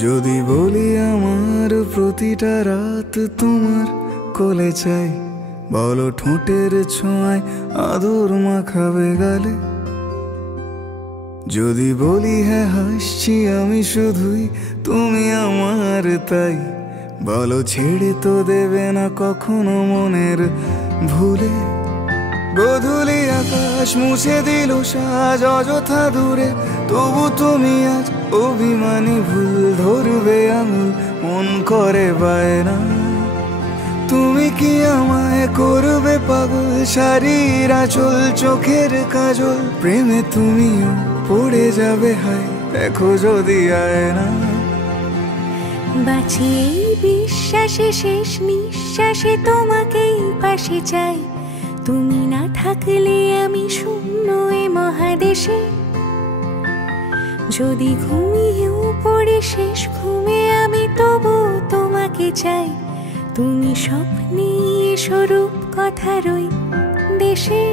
যদি বলি আমার প্রতিটা রাত তোমার কোলে চাই, বলো ঠোঁটের ছোঁয়ায় আদর মাখাবে গালে। যদি বলি হ্যাঁ হাসছি আমি শুধুই, তুমি আমার তাই, বলো ছেড়ে তো দেবে না কখনো মনের ভুলে। গোধূলি আকাশ মুছে দিল সাজ অযথা দূরে, তবু তুমি আজ অভিমানী ভুল ধরবে আঙুল, মন করে বায়না। তুমি কি আমায় করবে পাগল, শাড়ির আঁচল চোখের কাজল, প্রেমে তুমিও পড়ে যাবে হায় দেখো যদি আয়না। বাঁচি এই বিশ্বাসে শেষ নিঃশ্বাসে তোমাকেই পাশে চাই, তুমি না থাকলে আমি শূন্য এ মহাদেশে। যদি ঘুমিয়েও পড়ে শেষ ঘুমে আমি তবু তোমাকে চাই, তুমি স্বপ্নে স্বরূপ কথার ওই দেশে।